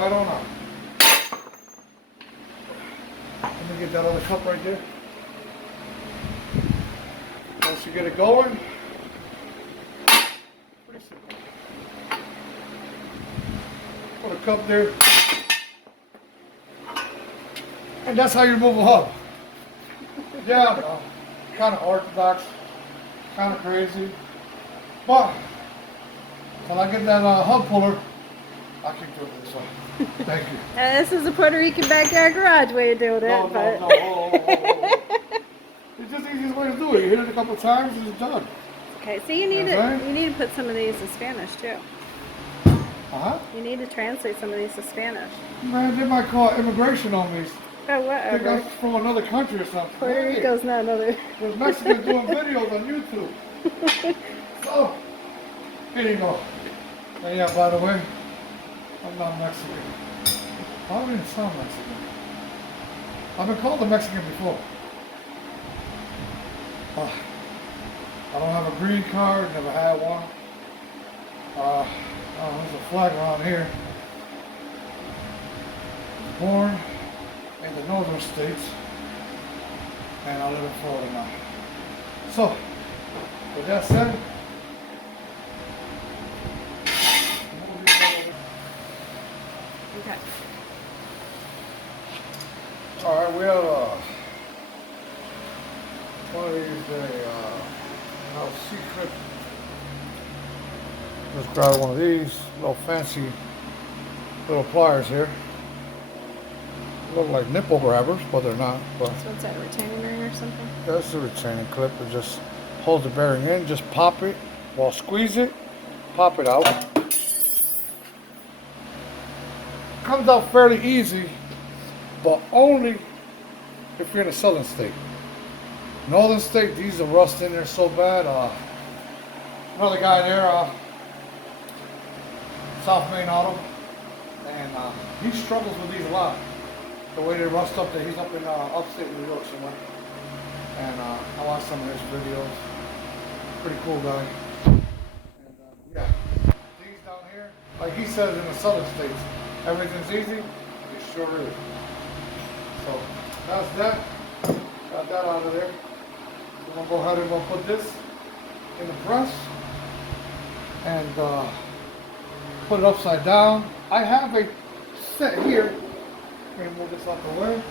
right on out. Let me get that other cup right there. Once you get it going, pretty simple. Put a cup there. And that's how you remove a hub. Yeah, kind of orthodox, kind of crazy. But when I get that hub puller, I can do it this way. Thank you. This is a Puerto Rican backyard garage way of doing it. No, but... no. It's just the easiest way to do it. You hit it a couple of times and it's done. Okay, so you need to put some of these in Spanish too. You need to translate some of these to Spanish. Man, they might call immigration on me. Oh, whatever. Think I'm from another country or something. Puerto Rico's not another. There's Mexicans doing videos on YouTube. So, here you go. And yeah, by the way, I'm not Mexican. I don't even sound Mexican. I've been called a Mexican before. I don't have a green card, never had one. There's a flag around here. Born in the northern states, and I live in Florida now. So, with that said, Okay. alright, we have one of these, secret. Just grab one of these little fancy little pliers here. Look like nipple grabbers, but they're not. But So what's that, a retaining ring or something? that's a retaining clip. It just holds the bearing in. Just pop it, well, squeeze it, pop it out. Comes out fairly easy, but only if you're in a southern state. Northern state, these are rust in there so bad. Another guy there, South Main Auto, and he struggles with these a lot. The way they rust up there, he's up in upstate New York somewhere. And I watched some of his videos. Pretty cool guy. And yeah, these down here, like he says in the southern states, everything's easy. It sure is. So that's that. Got that out of there. We're gonna go ahead and we'll put this in the press and put it upside down. I have a set here. Let me move this out the way.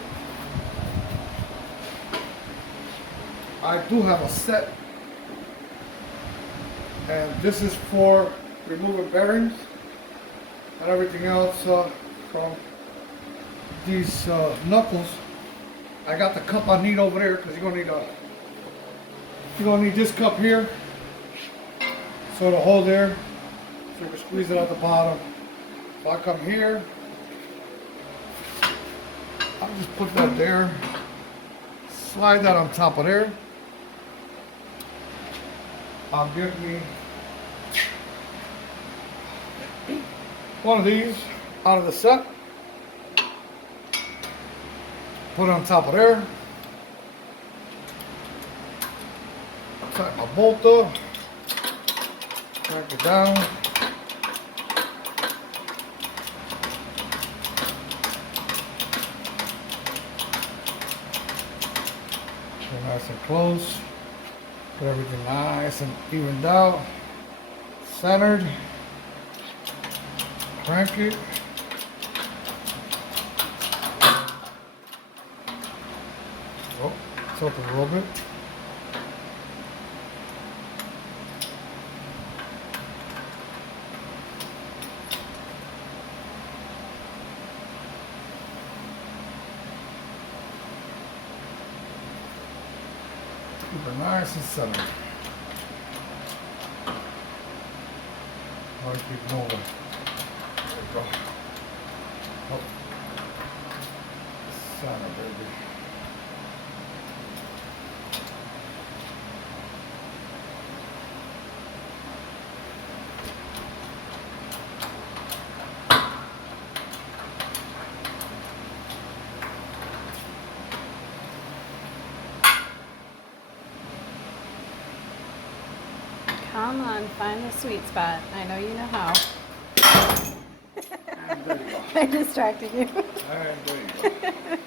I do have a set, and this is for removing bearings and everything else from these knuckles. I got the cup I need over there because you're gonna need this cup here, so to hold there, so you can squeeze it at the bottom. So I come here. I'll just put that there, slide that on top of there. I'll get me one of these out of the set, put it on top of there, tighten my bolt up, crank it down. Nice and close. Put everything nice and evened out. Centered. Crank it. Oh, tilt it a little bit. Keep it nice and centered. I'll keep moving. There we go. Oh. Center, baby. Come on, find the sweet spot. I know you know how. And there you go. I distracted you. Alright, there you go.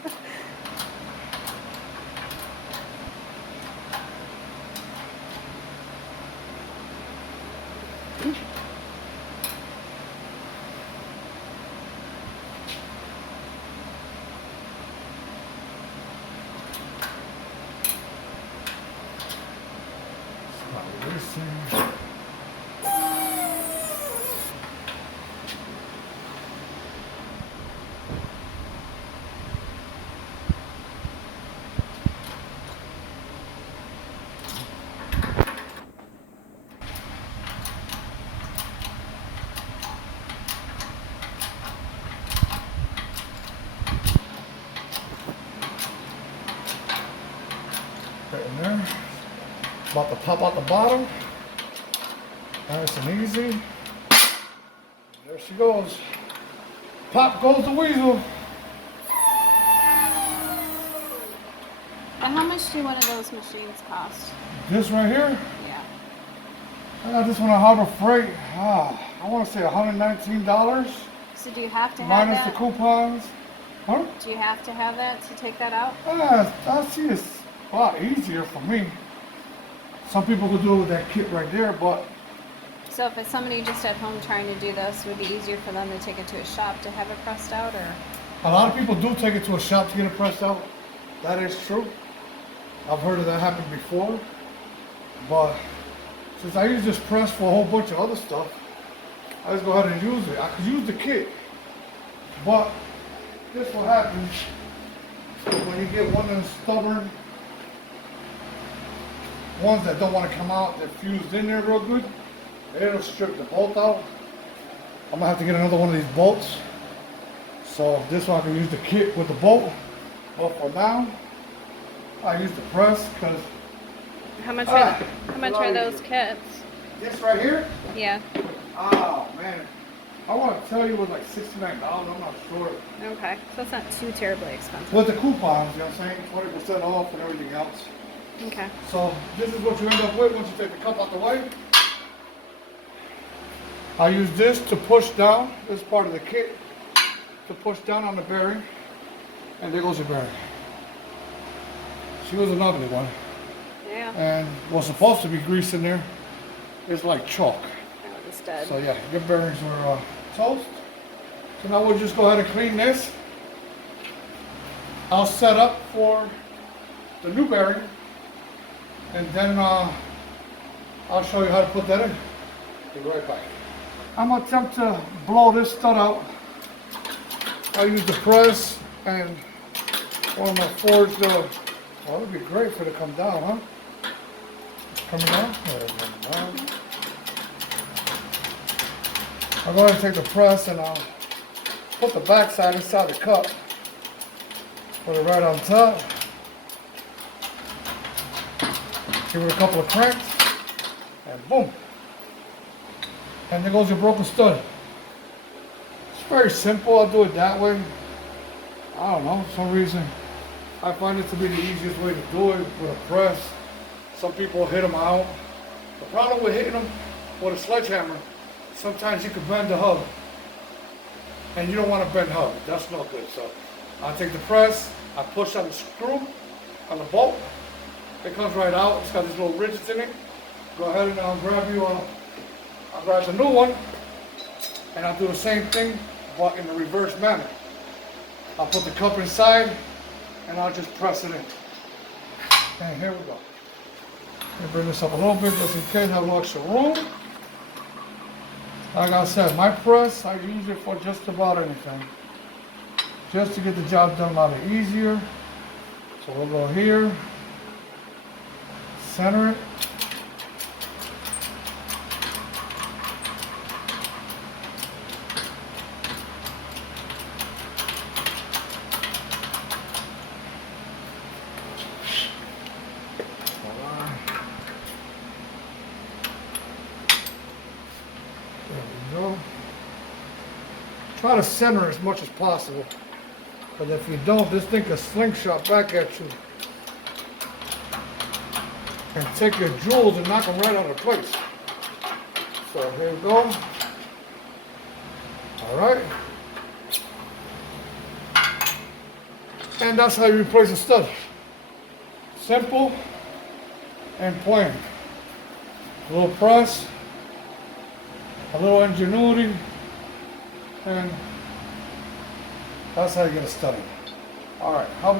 Right in there. About to pop out the bottom. Nice and easy. There she goes. Pop goes the weasel. And how much do one of those machines cost? This right here? Yeah. I got this one at Harbor Freight. I want to say $119. So do you have to have minus that? the coupons. Huh? Do you have to have that to take that out? I see it's a lot easier for me. Some people could do it with that kit right there, but So if it's somebody just at home trying to do this, would it be easier for them to take it to a shop to have it pressed out, or? a lot of people do take it to a shop to get it pressed out. That is true. I've heard of that happen before. But since I use this press for a whole bunch of other stuff, I just go ahead and use it. I could use the kit. But this what happens when you get one of them stubborn ones that don't want to come out, they're fused in there real good. It'll strip the bolt out. I'm gonna have to get another one of these bolts. So this one I can use the kit with the bolt. But for now, I use the press because How much are those kits? this right here, Yeah. oh man, I want to tell you it was like $69. I'm not sure. Okay. So it's not too terribly expensive. With the coupons, you know what I'm saying? 20% off and everything else. Okay. So this is what you end up with once you take the cup out the way. I use this to push down, this is part of the kit, to push down on the bearing. And there goes the bearing. She was an ugly one. Yeah. And what's supposed to be grease in there is like chalk. That one's dead. So yeah, your bearings were toast. So now we'll just go ahead and clean this. I'll set up for the new bearing. And then I'll show you how to put that in. Be right back. I'm gonna attempt to blow this stud out. I use the press and one of my forged. Well, it would be great for it to come down, huh? Coming down? Yeah, it's coming down. I'll go ahead and take the press and I'll put the back side inside the cup. Put it right on top. Give it a couple of cranks, and boom. And there goes your broken stud. It's very simple, I'll do it that way. I don't know, for some reason, I find it to be the easiest way to do it with a press. Some people hit them out. The problem with hitting them with a sledgehammer, sometimes you can bend the hub. And you don't want to bend hub, that's no good. So I take the press, I push on the screw, on the bolt. It comes right out. It's got these little ridges in it. Go ahead and I'll grab the new one, and I'll do the same thing, but in the reverse manner. I'll put the cup inside, and I'll just press it in. And here we go. Let me bring this up a little bit just in case I have no extra room. Like I said, my press, I use it for just about anything. Just to get the job done a lot easier. So we'll go here. Center it. There we go. Try to center as much as possible. Because if you don't, this thing can slingshot back at you. And take your jewels and knock them right out of place. So here we go. All right. And that's how you replace a stud. Simple and plain. A little press, a little ingenuity, and that's how you get a stud. Alright, how